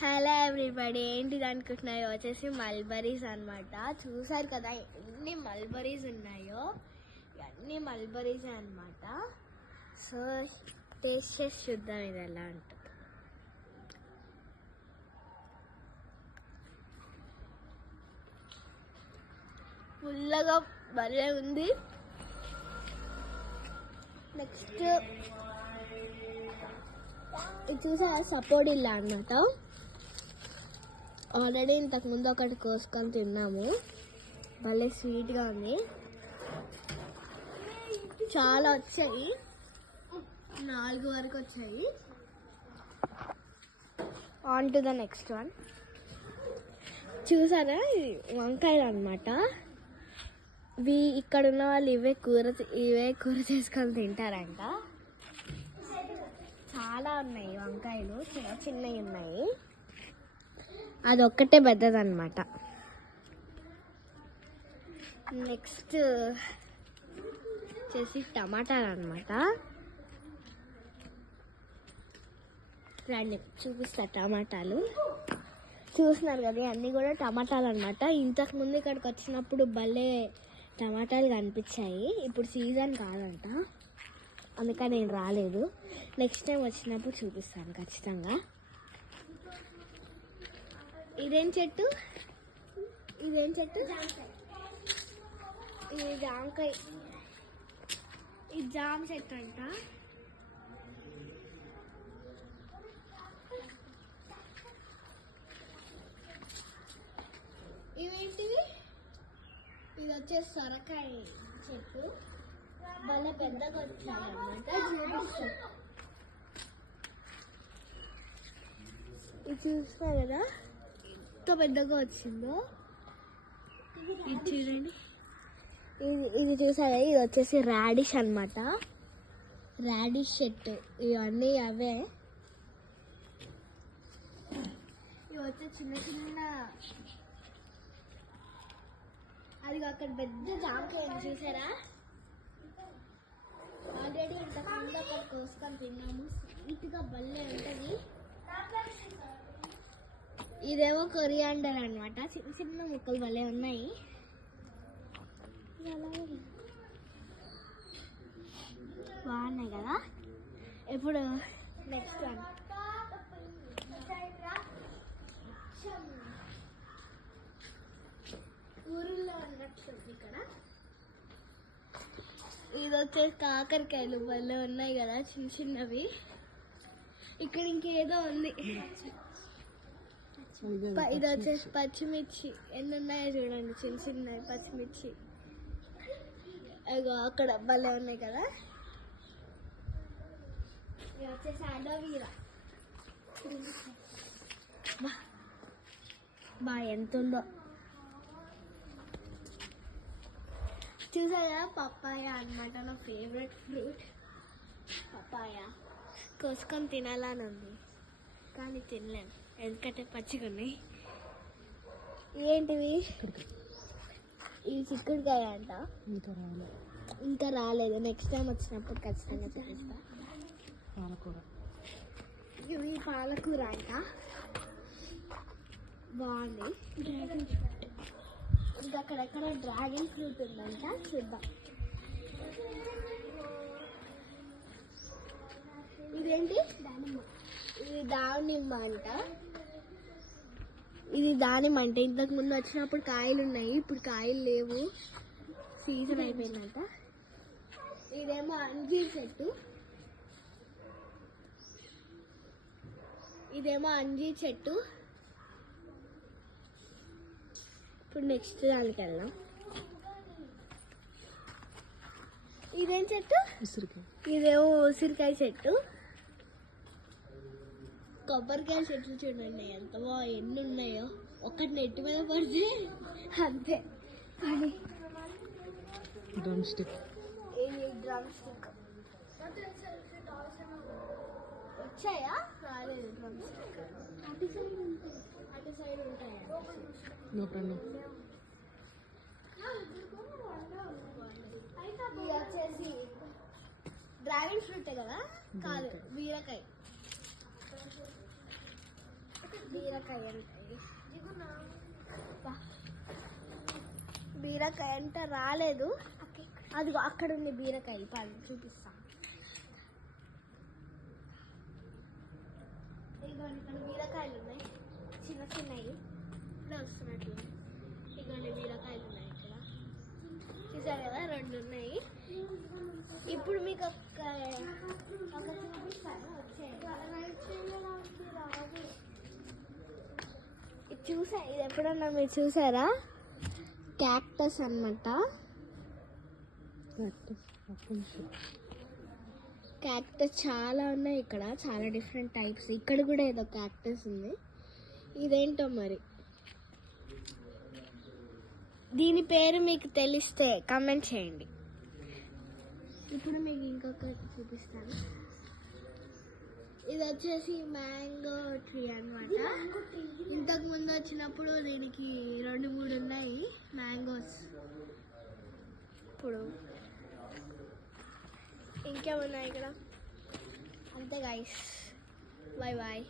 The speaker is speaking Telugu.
హలో ఎవ్రీబడి, ఏంటిది అనుకుంటున్నాయో వచ్చేసి మల్బరీస్ అనమాట. చూసారు కదా ఎన్ని మల్బరీస్ ఉన్నాయో, ఇవన్నీ మల్బరీస్ అనమాట. సో టేస్ట్ చేసి చూద్దాం ఇది ఎలా ఉంటుంది. పుల్లగా భలే ఉంది. నెక్స్ట్ ఇది చూసారా సపోడిల్లా అనమాట. ఆల్రెడీ ఇంతకుముందు ఒకటి కోసుకొని తిన్నాము, భలే స్వీట్గా ఉంది. చాలా వచ్చాయి, 4 వరకు వచ్చాయి. On to the next one. చూసారా వంకాయలు అనమాట. ఇక్కడ ఉన్న వాళ్ళు ఇవే కూర చేసుకొని తింటారంట. చాలా ఉన్నాయి వంకాయలు, చిన్న చిన్నవి ఉన్నాయి. అదొక్కటే పెద్దదన్నమాట. నెక్స్ట్ వచ్చేసి టమాటాలు అనమాట. రండి చూపిస్తా. టమాటాలు చూస్తున్నారు కదా, అన్నీ కూడా టమాటాలు అనమాట. ఇంతకుముందు ఇక్కడికి వచ్చినప్పుడు భలే టమాటాలు కనిపించాయి. ఇప్పుడు సీజన్ కాదంట, అందుకని నేను రాలేదు. నెక్స్ట్ టైం వచ్చినప్పుడు చూపిస్తాను ఖచ్చితంగా. ఇదేం చెట్టు? ఇది జామకాయ. ఇది జామ చెట్టు అంట. ఇవేంటివి? ఇది వచ్చేసి సొరకాయ చెట్టు, భలే పెద్దగా వచ్చాయన్నమాట. ఇది చూస్తా కదా ఎంత పెద్దగా వచ్చిందో. ఇది చూడండి, ఇది చూసారా, ఇది వచ్చేసి రాడిష్ అనమాట. రాడిష్ చెట్టు, ఇవన్నీ అవే. ఇవి వచ్చే చిన్న చిన్న, అది అక్కడ పెద్ద జామకాయ చూసారా. ఆల్రెడీ ఇంతకుముందు అక్కడ కోసుకొని తిన్నాము, స్వీట్గా భలే ఉంటుంది. ఇదేమో కొరియాండర్ అనమాట. చిన్న చిన్న ముక్కలు భలే ఉన్నాయి. బాగున్నాయి కదా. ఇప్పుడు నెక్స్ట్ వన్. ఊరిలో అన్నట్టుంది ఇక్కడ. ఇది వచ్చేసి కాకరకాయలు భలే ఉన్నాయి కదా, చిన్న చిన్నవి. ఇక్కడ ఇంకేదో ఉంది. ఇది వచ్చేసి పచ్చిమిర్చి. ఎన్ని ఉన్నాయో చూడండి, చిన్న చిన్నవి పచ్చిమిర్చి. అగో అక్కడ భలే ఉన్నాయి కదా. ఇది వచ్చేసి అలోవీరా. బా ఎంత ఉందో చూసారా. పప్పాయ అనమాట, నా ఫేవరెట్ ఫ్రూట్ పప్పాయ. కోసుకొని తినాలని ఉంది కానీ తినలేను, ఎందుకంటే పచ్చిగా ఉన్నాయి. ఏంటివి? ఇవి చిక్కుడుకాయ అంట. ఇంకా రాలేదు, నెక్స్ట్ టైం వచ్చినప్పుడు ఖచ్చితంగా చూపిస్తా. ఇవి పాలకూర అంట, బాగుంది. ఇంకా అక్కడెక్కడ డ్రాగన్ ఫ్రూట్ ఉందంట, చూద్దాం. ఇదేంటి? దానిమ్మ. ఇది దానిమ్మ అంట. ఇది దానిమ్మ అంటే ఇంతకు ముందు వచ్చినప్పుడు కాయలు ఉన్నాయి, ఇప్పుడు కాయలు లేవు, సీజన్ అయిపోయిందంట. ఇదేమో అంజీర్ చెట్టు. ఇదేమో అంజీర్ చెట్టు. ఇప్పుడు నెక్స్ట్ దానికి వెళ్దాం. ఇదేం చెట్టు? ఇదేమో ఉసిరికాయ చెట్టు. కొబ్బరికాయ చెట్లు చూడండి ఎంత ఎన్ని ఉన్నాయో. ఒకటి నెట్టి మీద పడితే అంతే. కానీ డ్రమ్ స్టిక్. ఇది డ్రమ్ స్టిక్ వచ్చాయా? రాలేదు డ్రమ్ స్టిక్. అటు సైడ్ ఉంటాయా? ఇది వచ్చేసి డ్రాగన్ ఫ్రూట్ కదా, కాదు బీరకాయ. బీరకాయ అంటే బీరకాయ అంటే రాలేదు. అది అక్కడ ఉంది బీరకాయ, పది చూపిస్తా. ఇదిగోండి ఇక్కడ బీరకాయలు ఉన్నాయి, చిన్న చిన్నవి ఇప్పుడే వస్తున్నట్లు. ఇదిగోండి బీరకాయలు ఉన్నాయి ఇక్కడ, చూసారు కదా, 2 ఉన్నాయి. ఇప్పుడు మీకు ఒక చూపిస్తాను, ఇది చూసా, ఇది ఎప్పుడన్నా మీరు చూసారా? క్యాక్టస్ అన్నమాట. క్యాక్టస్ చాలా ఉన్నాయి ఇక్కడ, చాలా డిఫరెంట్ టైప్స్. ఇక్కడ కూడా ఏదో క్యాక్టస్ ఉంది, ఇదేంటో మరి. దీని పేరు మీకు తెలిస్తే కామెంట్ చేయండి. ఇప్పుడు మీకు ఇంకొకటి చూపిస్తాను. ఇది వచ్చేసి మ్యాంగో ట్రీ అన్నమాట. ఇంతకు ముందు వచ్చినప్పుడు దీనికి 2-3 ఉన్నాయి మ్యాంగోస్. ఇప్పుడు ఇంకేమున్నాయి ఇక్కడ? అంతే గైస్, బాయ్ బాయ్.